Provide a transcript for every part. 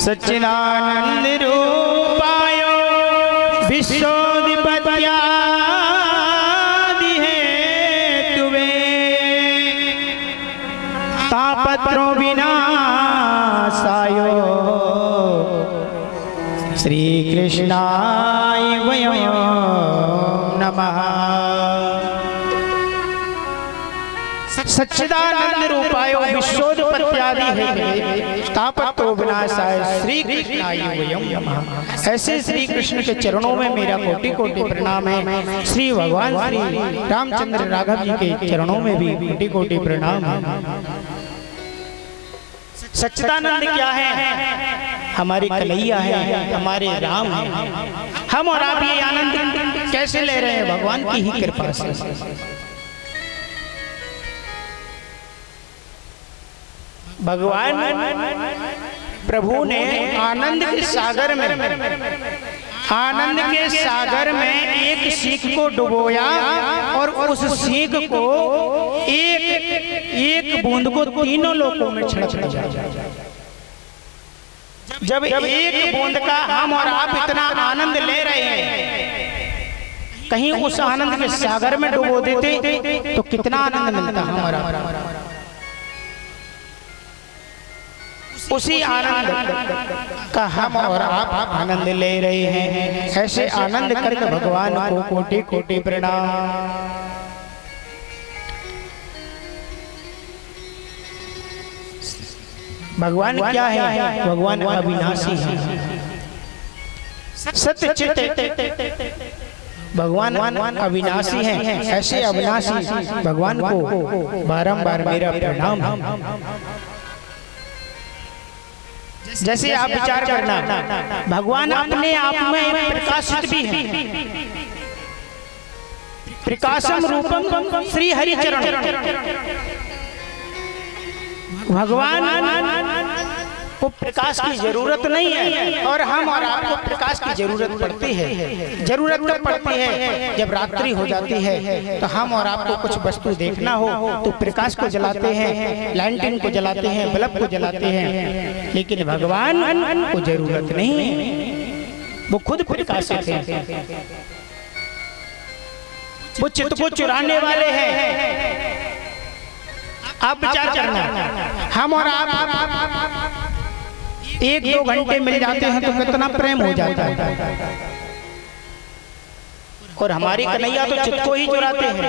सच्चिदानंद रूपाय विश्वोत्पत्त्यादि हेतुवे तापत्रो विनाशाय श्री कृष्णाय वयं नमः। सच्चिदानंद रूपाय विश्वोत्पत्त्यादि हेतुवे तापत्रो विनाशाय श्री कृष्णाय वयं नमः। ऐसे श्री कृष्ण के चरणों में मेरा कोटि कोटि प्रणाम है। श्री भगवान श्री रामचंद्र राघव जी के चरणों में भी कोटि कोटि प्रणाम है। सच्चिदानंद क्या है? हमारे कन्हैया है, हमारे राम है। हम और आप ये आनंद कैसे ले रहे हैं? भगवान की ही कृपा से। भगवान प्रभु ने आनंद के सागर में एक सीख को डुबोया और उस सीख को एक बूंद को तीनों लोकों में छिड़क दिया। जब एक बूंद का हम और आप इतना आनंद ले रहे हैं, कहीं उस आनंद के सागर में डुबो देते तो कितना आनंद मिलता हमारा। उसी आनंद का हम और आप आनंद ले रहे हैं। ऐसे आनंद करके भगवान को कोटि कोटि प्रणाम। भगवान क्या है? भगवान अविनाशी है, सत्य चित्त। भगवान अविनाशी है। ऐसे अविनाशी भगवान को बारंबार मेरा प्रणाम। जैसे आप विचार करना, भगवान अपने आप में प्रकाशित भी है। प्रकाशम रूपम श्री हरिचरण। भगवान को प्रकाश की जरूरत नहीं है और हम और आपको प्रकाश की जरूरत पड़ती है। जरूरत तब पड़ती है जब रात्रि हो जाती है, तो हम और आपको कुछ वस्तु देखना हो तो प्रकाश को जलाते हैं, लैंटर्न को जलाते हैं, बल्ब को जलाते हैं। लेकिन भगवान को जरूरत नहीं है, वो खुद प्रकाशित है। वो चित्त को चुराने वाले हैं। आप विचार करना, हम और आप 1-2 घंटे मिल जाते हैं तो कितना प्रेम हो जाता है। और हमारी कन्हैया तो चित्त को ही चुराते हैं।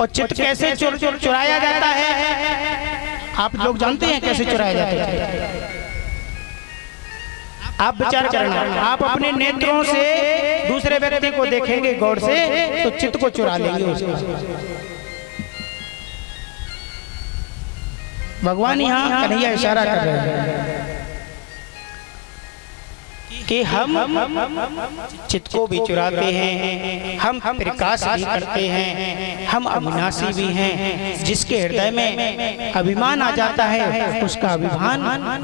और चित्त कैसे चुराया जाता है? आप लोग जानते हैं कैसे चुराया जाता है? आप विचार करना, आप अपने नेत्रों से दूसरे व्यक्ति को देखेंगे गौर से तो चित्त को चुरा लेंगे उसका। भगवान यहाँ कन्हैया इशारा कर रहे हैं कि हम चित्त को भी चुराते हैं, हम प्रकाश भी करते हैं, हम अविनाशी भी हैं। जिसके हृदय में अभिमान आ जाता है उसका अभिमान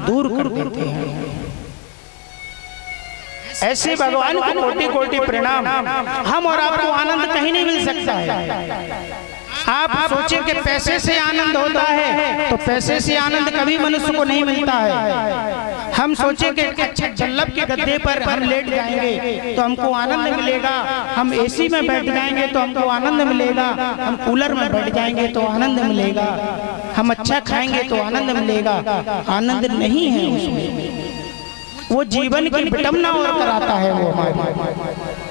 दूर कर देते हैं। ऐसे भगवान को कोटि कोटि प्रणाम। हम और आपको आनंद कहीं नहीं मिल सकता है। आप सोचें कि पैसे से आनंद होता है, तो पैसे से आनंद कभी मनुष्य को नहीं मिलता है। हम सोचें कि अच्छा जल्लभ के गद्दे पर हम लेट जाएंगे तो हमको आनंद मिलेगा, हम एसी में बैठ जाएंगे तो हमको आनंद मिलेगा, हम कूलर में बैठ जाएंगे तो आनंद मिलेगा, हम अच्छा खाएंगे तो आनंद मिलेगा। आनंद नहीं है उसमें, वो जीवन की विटंबना और कराता है वो हमारी।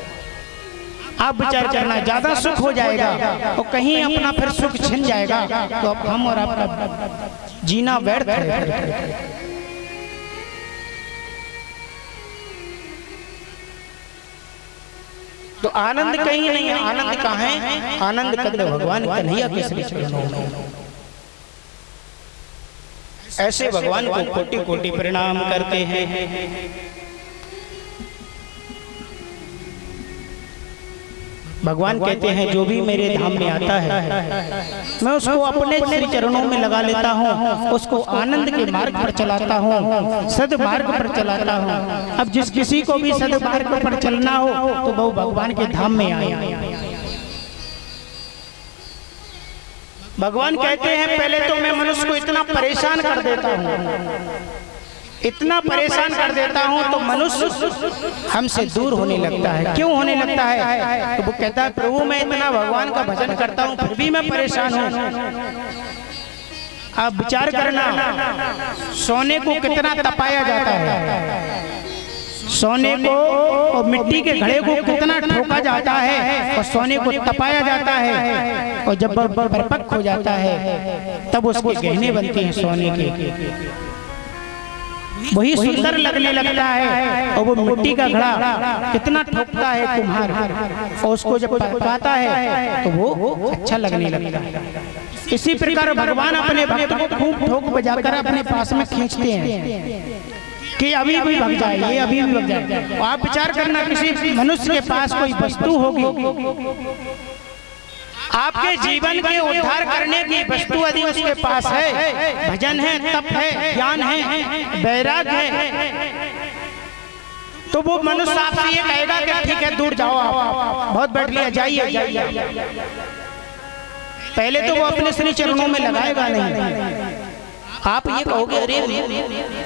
आप विचार करना, ज्यादा सुख हो जाएगा और कहीं अपना फिर सुख छिन जाएगा तो अब हम और आपका जीना व्यर्थ है। तो आनंद कहीं नहीं है। आनंद कहाँ है? आनंद कंद भगवान कन्हैया के श्री चरणों में। ऐसे भगवान को कोटि कोटि प्रणाम करते हैं। भगवान कहते हैं जो भी मेरे धाम में आता है मैं उसको अपने श्री चरणों में लगा लेता हूँ, उसको आनंद के मार्ग पर चलाता हूँ, सद्मार्ग पर चलाता हूँ। अब जिस किसी को भी सद्मार्ग पर चलना हो तो वो भगवान के धाम में आए। भगवान कहते हैं पहले तो मैं मनुष्य को इतना परेशान कर देता हूँ, इतना परेशान कर देता हूँ तो मनुष्य हमसे दूर होने लगता है। क्यों होने लगता है? तो वो कहता है प्रभु मैं इतना भगवान का भजन करता हूँ फिर भी मैं परेशान हूँ। आप विचार करना, सोने को कितना तपाया जाता है, सोने को और मिट्टी के घड़े को कितना ठोका जाता है और सोने को तपाया जाता है, और जब परिपक्व हो जाता है तब उसके गहने बनते हैं सोने के, वही सुंदर लगने लगता है। और वो मिट्टी का घड़ा कितना ठोकता है कुम्हार, और उसको जब पकाता है तो वो अच्छा लगने लगता है। इसी प्रकार भगवान अपने भक्त को खूब ठोक बजाकर अपने पास में खींचते हैं कि अभी भी भग जाए, ये अभी भी भग जाए। आप विचार करना, किसी मनुष्य के पास कोई वस्तु होगी, आपके जीवन के उद्धार करने की वस्तु यदि उसके पास है, भजन है, तप है, ज्ञान है, वैराग्य है, तो वो मनुष्य आपसे ये कहेगा कि ठीक है दूर जाओ, आप बहुत बैठ लिया, जाइए। पहले तो वो अपने श्री चरणों में लगाएगा नहीं। आप ये कहोगे अरे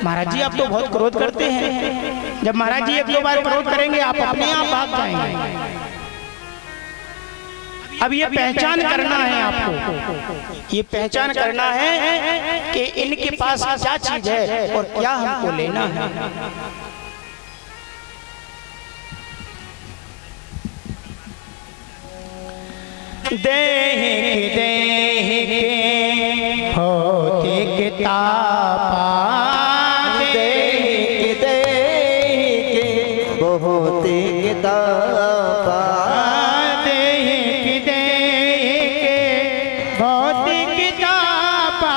महाराज जी आप तो बहुत क्रोध करते हैं। जब महाराज जी एक दो बार क्रोध करेंगे आप अपने आप भाग जाएंगे। अब ये पहचान करना है आपको, ये पहचान करना है कि इनके पास क्या चीज है और क्या हमको लेना है। देह के भौतिक तापा, देह के भौतिक तापा, देह के भौतिक तापा,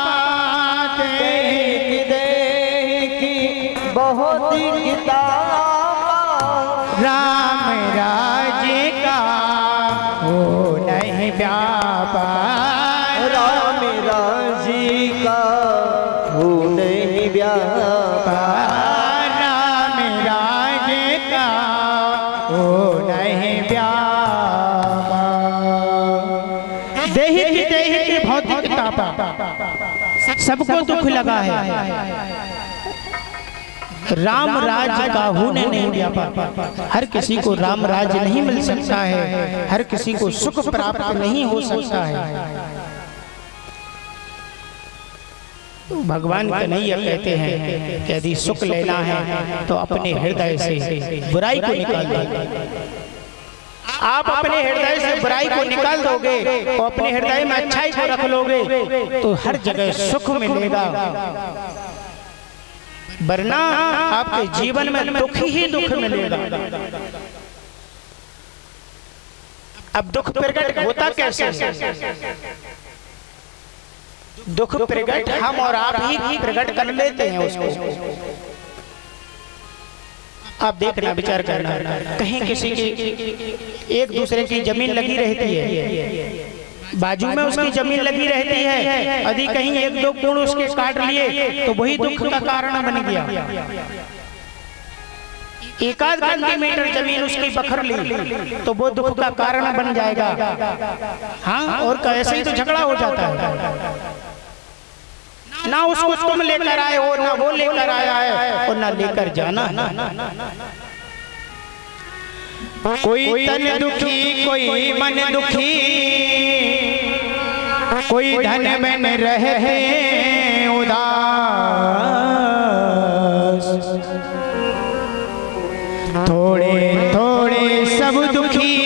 देह की भौतिक तापा, राम राज्य का हो नहीं व्यापार, राम राजी का हो नहीं व्यापार, राम राज्य का हो नहीं व्यापार। देह की भौतिक तापा, सबको दुख लगा है, राम राज्य का होने नहीं व्यापार। हर किसी को राम राज्य नहीं मिल सकता है, हर किसी को सुख प्राप्त नहीं हो सकता है। भगवान कन्हैया कहते हैं कि यदि सुख लेना है तो अपने हृदय से बुराई को निकाल दो। आप अपने हृदय से बुराई को निकाल दोगे और अपने हृदय में अच्छाई को रख लोगे तो हर जगह सुख मिलेगा, वरना आपके जीवन में दुख ही दुख मिलेगा। अब दुख प्रकट होता कैसे? दुख प्रकट हम और आप ही प्रकट कर लेते हैं उसको। आप देखना, विचार करना, कहीं किसी की एक दूसरे की जमीन लगी रहती है, बाजू में उसकी जमीन लगी रहती है, यदि कहीं एक दो गुण उसके काट लिए तो वही दुख का कारण बन गया। एक आध सेंटीमीटर जमीन उसकी बखर ली तो वो दुख का कारण बन जाएगा। हाँ, और कैसे ही तो झगड़ा हो जाता है, ना उसको तुम लेकर आए हो, ना वो लेकर आया है, और ना लेकर जाना। कोई तन दुखी, कोई मन दुखी, कोई धन में रहे उदास, थोड़े थोड़े सब दुखी,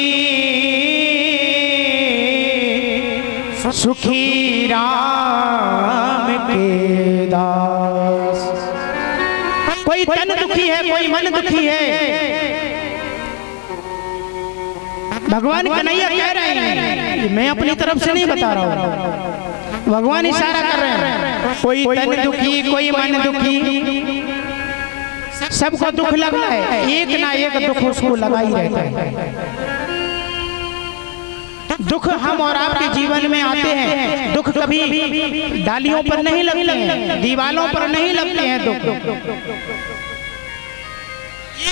सुखी राम के दास। कोई तन दुखी है, कोई मन दुखी है। भगवान कन्हैया कह रहे हैं, मैं अपनी तरफ से नहीं बता रहा हूँ, भगवान इशारा कर रहे हैं। कोई तन दुखी, कोई मन दुखी, सबको दुख लगा है, एक ना एक दुख उसको लगा ही रहता है। दुख हम और आपके जीवन में आते हैं, दुख कभी डालियों पर नहीं लगते हैं, दीवालों पर नहीं लगते हैं दुख।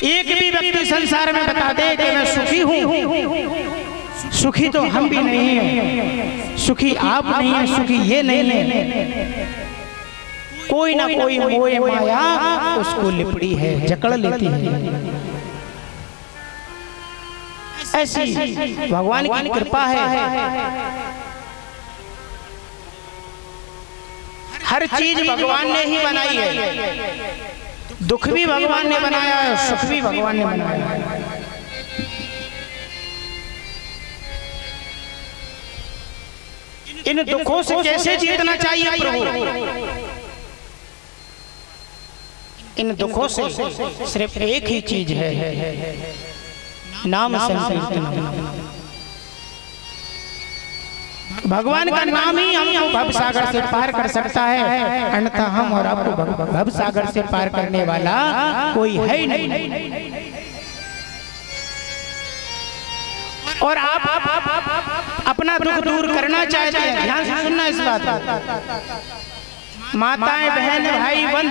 एक भी व्यक्ति संसार में बता दे कि मैं सुखी हूँ, सुखी तो हम भी नहीं हैं, सुखी आप नहीं हैं, सुखी ये नहीं है। कोई ना कोई मोह माया उसको लिपड़ी है, जकड़ लेती है। ऐसी भगवान की कृपा है। हर चीज भगवान ने ही बनाई है। दुख भी भगवान ने बनाया है, सुख भी भगवान ने बनाया है। इन दुखों से कैसे जीतना चाहिए प्रभु? इन दुखों से सिर्फ एक ही चीज है, नाम संकीर्तन। भगवान का नाम ही हमको भव सागर से पार कर सकता है, अन्यथा हम और आपको भव सागर से पार करने वाला कोई है ही नहीं। और आप अपना दुख दूर करना चाहते हैं, ध्यान से सुनना इस बात को। माताएं, बहन, भाई, बन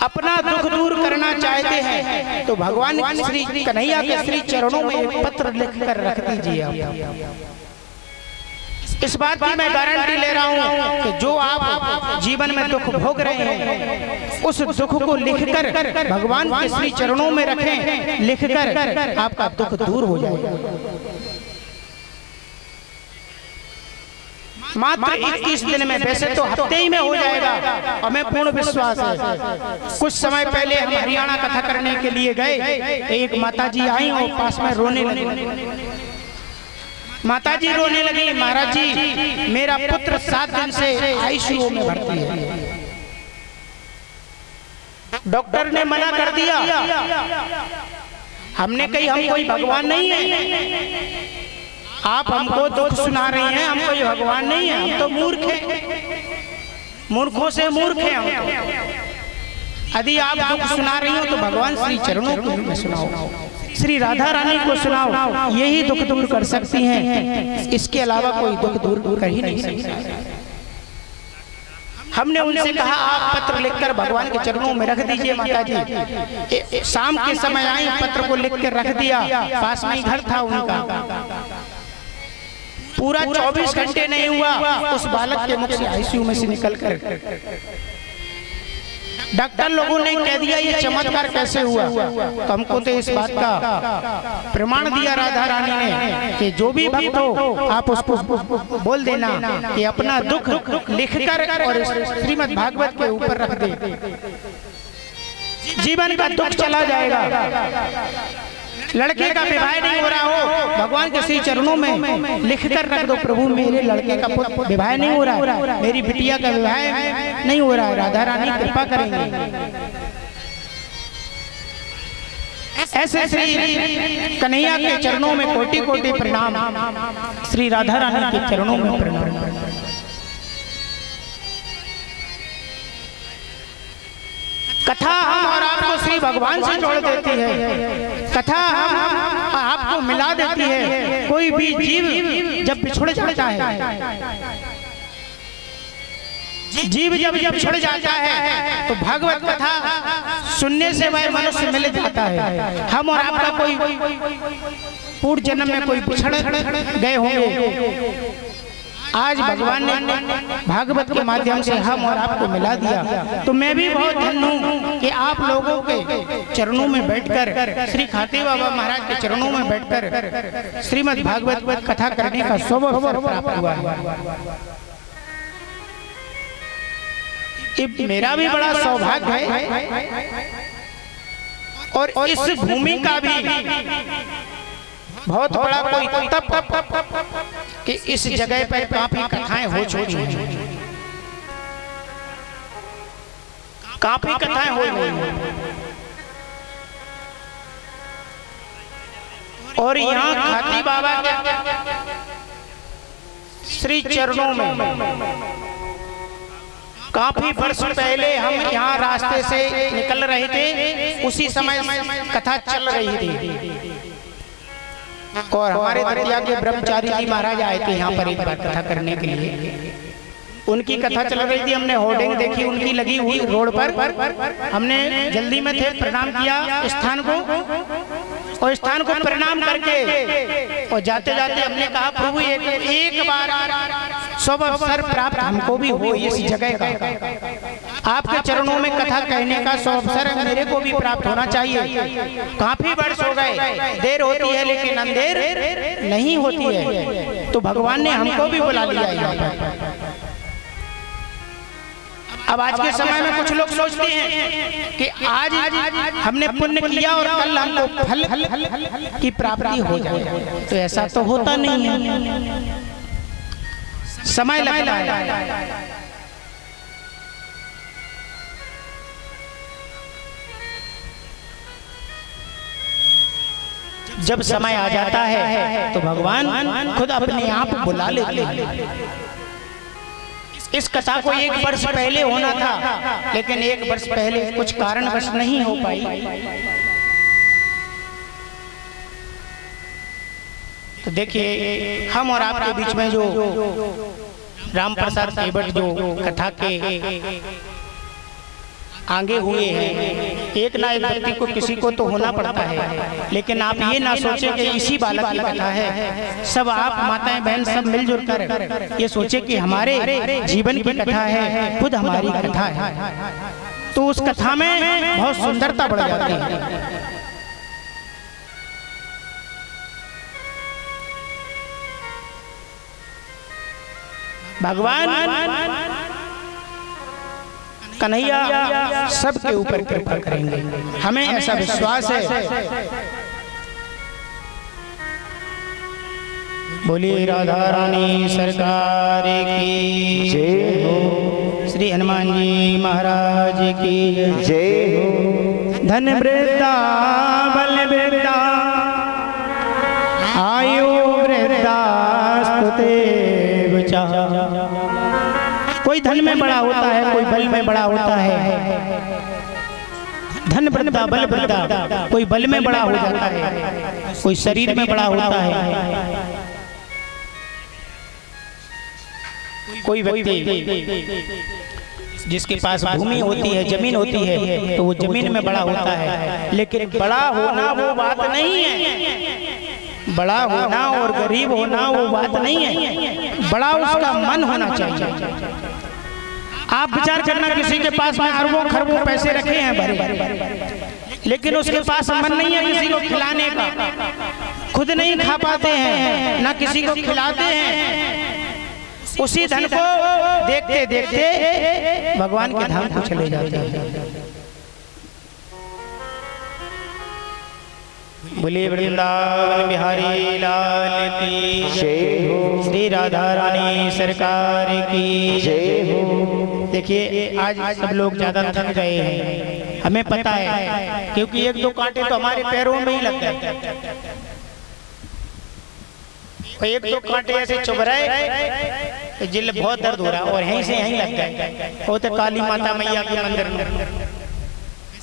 अपना दुख दूर करना चाहते हैं तो भगवान श्री कन्हैया के श्री चरणों में एक पत्र लिखकर रख दीजिए आप। इस बात की मैं गारंटी ले रहा हूं कि जो आप जीवन में दुख भोग रहे हैं उस दुख को लिखकर भगवान के श्री चरणों में रखें, लिखकर आपका दुख दूर हो जाएगा। मात्र 21 दिन में, वैसे तो हफ्ते ही में हो जाएगा, हमें पूर्ण विश्वास है। कुछ समय पहले हम हरियाणा कथा करने के लिए गए, एक माताजी आई और पास में रोने लगी। माताजी रोने लगी, महाराज जी मेरा पुत्र 7 दिन से आईसीयू में भर्ती है, डॉक्टर ने मना कर दिया। हमने कही हम कोई भगवान नहीं है, आप हमको दुख सुना रही हैं, हम कोई भगवान नहीं है, हम तो मूर्ख हैं, मूर्खों से मूर्ख हैं हम। यदि आप दुख सुना रही हो तो भगवान श्री चरणों को सुनाओ, श्री राधा रानी को सुनाओ, यही दुख दूर कर सकती हैं, इसके अलावा कोई दुख दूर कर ही नहीं सकता। हमने उनसे कहा आप पत्र लिखकर भगवान के चरणों में रख दीजिए माता जी। शाम के समय आई, पत्र को लिखकर रख दिया, पास में ही घर था उनका। पूरा 24 घंटे नहीं हुआ, उस बालक के मुख से आईसीयू में से निकलकर डॉक्टर लोगों ने कह दिया ये चमत्कार कैसे हुआ। तो हमको तो इस बात का प्रमाण दिया राधा रानी ने कि जो भी भक्त हो आप उसको बोल देना कि अपना दुख लिखकर और श्रीमद् भागवत के ऊपर रख दे, जीवन का दुख चला जाएगा। लड़के का विवाह नहीं हो रहा हो, भगवान के श्री चरणों में लिखकर रख दो, प्रभु मेरे लड़के का विवाह नहीं हो रहा है, मेरी बिटिया का विवाह नहीं हो रहा है, राधा रानी कृपा करेंगे। ऐसे श्री कन्हैया के चरणों में कोटि कोटि प्रणाम, श्री राधा रानी के चरणों में प्रणाम। कथा हम और आपको श्री भगवान से जोड़ देती है, कथा हम आपको मिला देती है। कोई भी जीव जब बिछुड़ जाता है, जीव जब बिछुड़ जाता है तो भागवत कथा सुनने से वह मनुष्य मिल जाता है। हम और आपका कोई पूर्व जन्म में कोई बिछड़ गए होंगे, आज भगवान ने भागवत के माध्यम से हम और आपको मिला दिया। तो मैं भी बहुत धन्य हूँ कि आप लोगों के चरणों में बैठकर, श्री खाते बाबा महाराज के चरणों में बैठकर श्रीमद् भागवत कथा करने का सौभाग्य प्राप्त हुआ है। ये मेरा भी बड़ा सौभाग्य है और इस भूमि का भी बहुत बड़ा कोई तप कि इस जगह पर काफी कथाएं हो चुकी हैं, काफी कथाएं हो गई हैं। और यहाँ खाती बाबा के श्री चरणों में काफी वर्ष पहले हम यहाँ रास्ते से निकल रहे थे, उसी समय कथा चल रही थी और हमारे दतिया के ब्रह्मचारी जी महाराज आए थे यहाँ पर एक बार कथा करने के लिए। उनकी कथा चल रही थी, हमने होर्डिंग देखी उनकी लगी हुई रोड पर, हमने जल्दी में थे, प्रणाम किया स्थान को। और स्थान को प्रणाम करके और जाते जाते हमने कहा प्रभु एक बार शुभ अवसर प्राप्त हमको भी हो इस जगह का, आपके चरणों में कथा कहने का शुभ अवसर मेरे को भी प्राप्त होना चाहिए। काफी वर्ष हो गए, देर होती है लेकिन अंधेर नहीं होती है, तो भगवान ने हमको भी बुला लिया यहाँ पर। अब आज के समय में कुछ लोग सोचते हैं कि आज हमने पुण्य किया और कल हमको फल की प्राप्ति हो जाए, तो ऐसा तो होता नहीं है, समय लगता है। जब समय आ जाता है तो भगवान खुद अपने आप बुला लेते हैं। इस कथा को 1 वर्ष पहले होना था, लेकिन 1 वर्ष पहले कुछ कारणवश नहीं हो पाई। तो देखिए हम और आपके बीच में जो राम प्रसाद केवट जो कथा के आगे हुए हैं, एक ना एक व्यक्ति को किसी को तो होना पड़ता है, लेकिन आप ये ना सोचें कि इसी बालक की कथा है। सब आप माताएं बहन सब मिलजुल कर ये सोचे कि हमारे जीवन की कथा है, खुद हमारी कथा है, तो उस कथा में बहुत सुंदरता बढ़ जाती है। भगवान कन्हैया सबके ऊपर कृपा करेंगे, हमें ऐसा विश्वास है। बोलिए राधा रानी सरकार की जय हो, श्री हनुमान जी महाराज की जय हो। धन वृद्धा बल वृद्धा आयु वृद्धा स्तुते विचा। कोई धन में बड़ा होता है, कोई बल में बड़ा होता है। धन वृद्धा बल वृद्धा, कोई बल में बड़ा हो जाता है, कोई शरीर में बड़ा होता है। कोई व्यक्ति जिसके पास भूमि होती है, जमीन होती है, तो वो जमीन में बड़ा होता है, लेकिन बड़ा होना वो बात नहीं है। बड़ा होना और गरीब होना वो बात नहीं है, बड़ा उसका मन होना चाहिए। आप विचार करना, किसी के पास में अरबों खरबों पैसे रखे हैं भरे, लेकिन उसके पास मन नहीं है किसी को खिलाने का, खुद नहीं खा पाते हैं, ना किसी को खिलाते हैं। उसी धन को देखते देखते भगवान के धाम को चले जाते हैं। बोले वृंदावन बिहारी लाल की जय हो, श्री राधा रानी सरकार की जय हो। देखिए आज सब लोग ज्यादा थक गए हैं, हमें पता है, क्योंकि 1-2 कांटे तो हमारे पैरों में ही लग गए। 1-2 कांटे ऐसे चुभ रहे, जिल बहुत दर्द हो रहा और यहीं से यहीं लग गए। वो तो काली माता मैया के मंदिर में।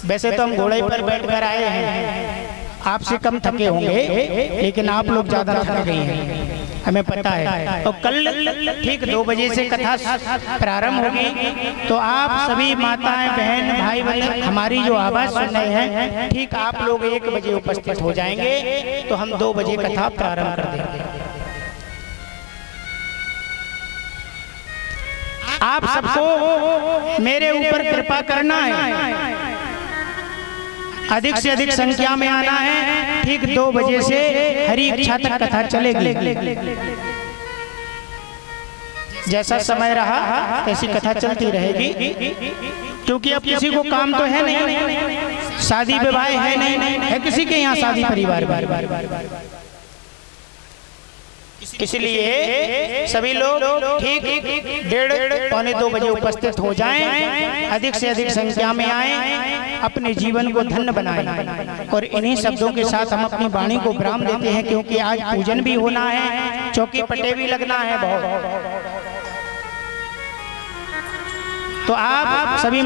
वैसे तो हम घोड़े पर बैठकर आए हैं, आपसे कम थके होंगे, लेकिन आप लोग ज्यादा थक गए हैं, हमें पता है। और कल ठीक 2 बजे से कथा प्रारंभ होगी, तो आप सभी माताएं बहन भाई बहन हमारी जो आवाज सुन रहे हैं, ठीक आप लोग 1 बजे उपस्थित हो जाएंगे, तो हम 2 बजे कथा प्रारंभ कर देंगे। आप सबको मेरे ऊपर कृपा करना है, अधिक से अधिक संख्या में आना है। ठीक 2 बजे से हरि इच्छा तक कथा चलेगी। जैसा समय रहा ऐसी कथा चलती रहेगी, क्योंकि अब किसी को काम तो है नहीं, शादी विवाह है नहीं, है किसी के यहाँ शादी परिवार बार, इसलिए सभी लोग ठीक 1:30-2 बजे उपस्थित हो जाएं, अधिक से अधिक संख्या में आएं, अपने जीवन को धन्य बनाएं। और इन्हीं शब्दों के साथ हम अपनी वाणी को विराम देते हैं, क्योंकि आज पूजन भी होना है, चौकी पटे भी लगना है बहुत। तो आप सभी